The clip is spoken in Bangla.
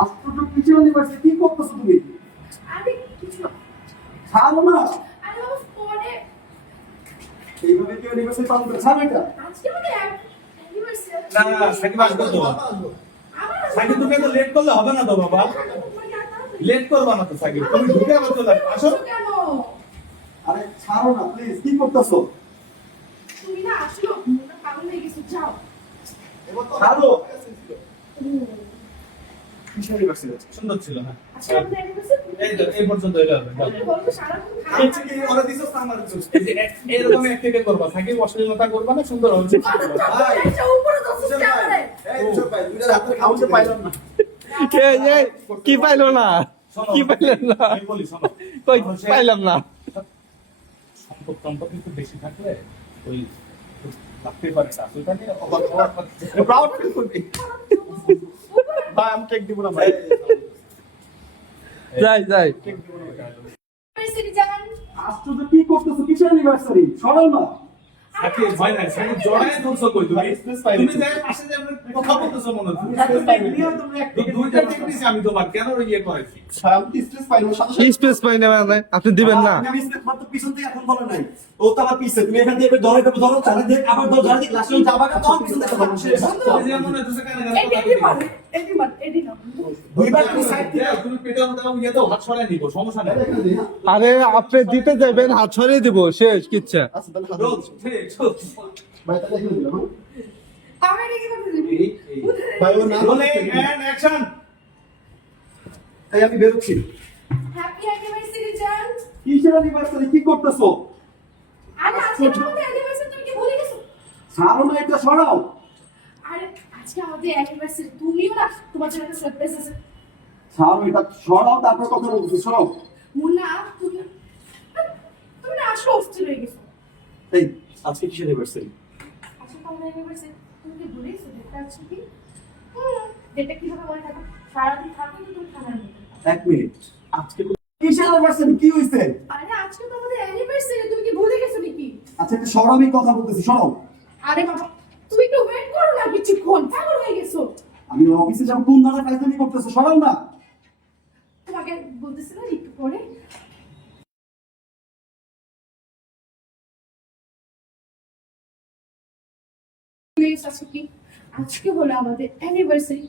আজকে তো কিছু ইউনিভার্সিটি কি করতেছো তুমি? আমি কিছু ছাড়ো না। আরে বাবা পরে এইভাবে কি ইউনিভার্সিটি পালন করে? ছাড়ো এটা। আজকে মানে অ্যানিভার্সারি না সাকিব আসবে তো। সাকিব তুমি তো লেট করলে হবে না তো বাবা। লেট করবা না তো সাকিব, তুমি ঢুকে আবার চলে আসো। কেন আরে ছাড়ো না প্লিজ, কি করতেছো? তুমি না আসলো মনটা পাগল হয়ে গেছে যাও ছাড়ো। কিসের ইউনিভার্সিটি সুন্দর ছিল না? আজকে আমাদের অ্যানিভার্সারি এই তো এই পর্যন্ত এলো হবে। বলবো সারাক্ষণ আচ্ছা কি ওরা দিছো সামার জুস। এরকম অ্যাক্টিভিটি করবা, সাকিব অশ্লীলতা করবা না, সুন্দর হবে। আচ্ছা উপরে দোস্ত ক্যামেরা এই চুপ ভাই, দুইটা হাতে খাওয়াতে পাইলাম না। এই কি পাইলো না? শোনো, কি পাইলেন না? আমি বলি শোনো। কই মানুষের পাইলাম না। সম্পদ কিন্তু বেশি থাকলে ওই লাগতে পারে না। সেটা নিয়ে অবাক হওয়ার প্রাউড ফিল করবি। ভাই আমি টেক দিব না ভাই। যাই যাই। অ্যানিভার্সারি জান আজকে তো কি করতেছো? কিসের ইউনিভার্সিটি? সরো না। সাকিব ভয় নাই, সাকিব জড়ায় ধরছো কই তুমি? তুমি যাই পাশে যাই কথা বলতেছো মনে হচ্ছে। দুইটা টেকনিক আমি তোমার কেন ইয়ে করেছি? আমি স্ট্রেস পাইলো সাথে কি স্পেস পাই না মানে আপনি দিবেন না? আমি স্ট্রেস মাত্র পিছন থেকে এখন বলে নাই। ও তো আবার পিছে, তুমি এখান থেকে ধরে ধরো চালে দেখ, আবার ধরো ধরে দেখ, লাস্ট টাইম যাবাকা তখন পিছন থেকে বলো শেষ। তুমি যে মনে হচ্ছে কেন এডি না দুইবার তুমি সাইড দিয়ে তুমি পেটের মধ্যে ইয়ে দাও, হাত সরাই নিব, সমস্যা নেই। আরে আপনি দিতে যাবেন হাত ছড়িয়ে দিব শেষ কিচ্ছা। আচ্ছা তাহলে হাত রোজ, দাও। ঠিক, চল। ভাই তাহলে এখানে দিলাম, হ্যাঁ? আমি রেখে করতে এই, এই। ভাই ও না বলে এন্ড অ্যাকশন। তাই আমি বেরোচ্ছি। হ্যাপি অ্যানিভার্সারি জান কিসের ইউনিভার্সিটি? কি করতেছো? আরে আজকে আমাদের অ্যানিভার্সারি তুমি কি ভুলে গেছো ছাড়ো না, এটা সরাও। আরে আজকে আমাদের অ্যানিভার্সারি তুমিও না তোমার জন্য একটা সারপ্রাইজ আছে ছাড়ো এটা, সরাও, তারপর কথা বলতেছি, সরাও। মুন্না তুমি তুমি না আসলে অস্থির হয়ে গেছো এই আজকে কিসের ইউনিভার্সিটি? আজকে তো আমাদের অ্যানিভার্সারি তুমি কি ভুলে গেছো ডেটটা আছে কি ডেটটা কিভাবে মনে থাকো সারাদিন থাকো তো তুমি খানার মধ্যে এক মিনিট, আজকে কিসের ইউনিভার্সিটি? কি হইছে? আরে আজকে তো আমাদের অ্যানিভার্সারি তুমি কি ভুলে গেছো নাকি আচ্ছা এটা সরাও, আমি কথা বলতেছি, সরাও। আরে বাবা তুমি একটু ওয়েট করো না কিছুক্ষণ পাগল হয়ে গেছো আমি অফিসে যাব, কোন ধরনের ফাইজলামি করতেছো? সরাও না। তোমাকে বলতেছিলাম একটু পরে প্লিজ আজকে কি আজকে হলো আমাদের অ্যানিভার্সারি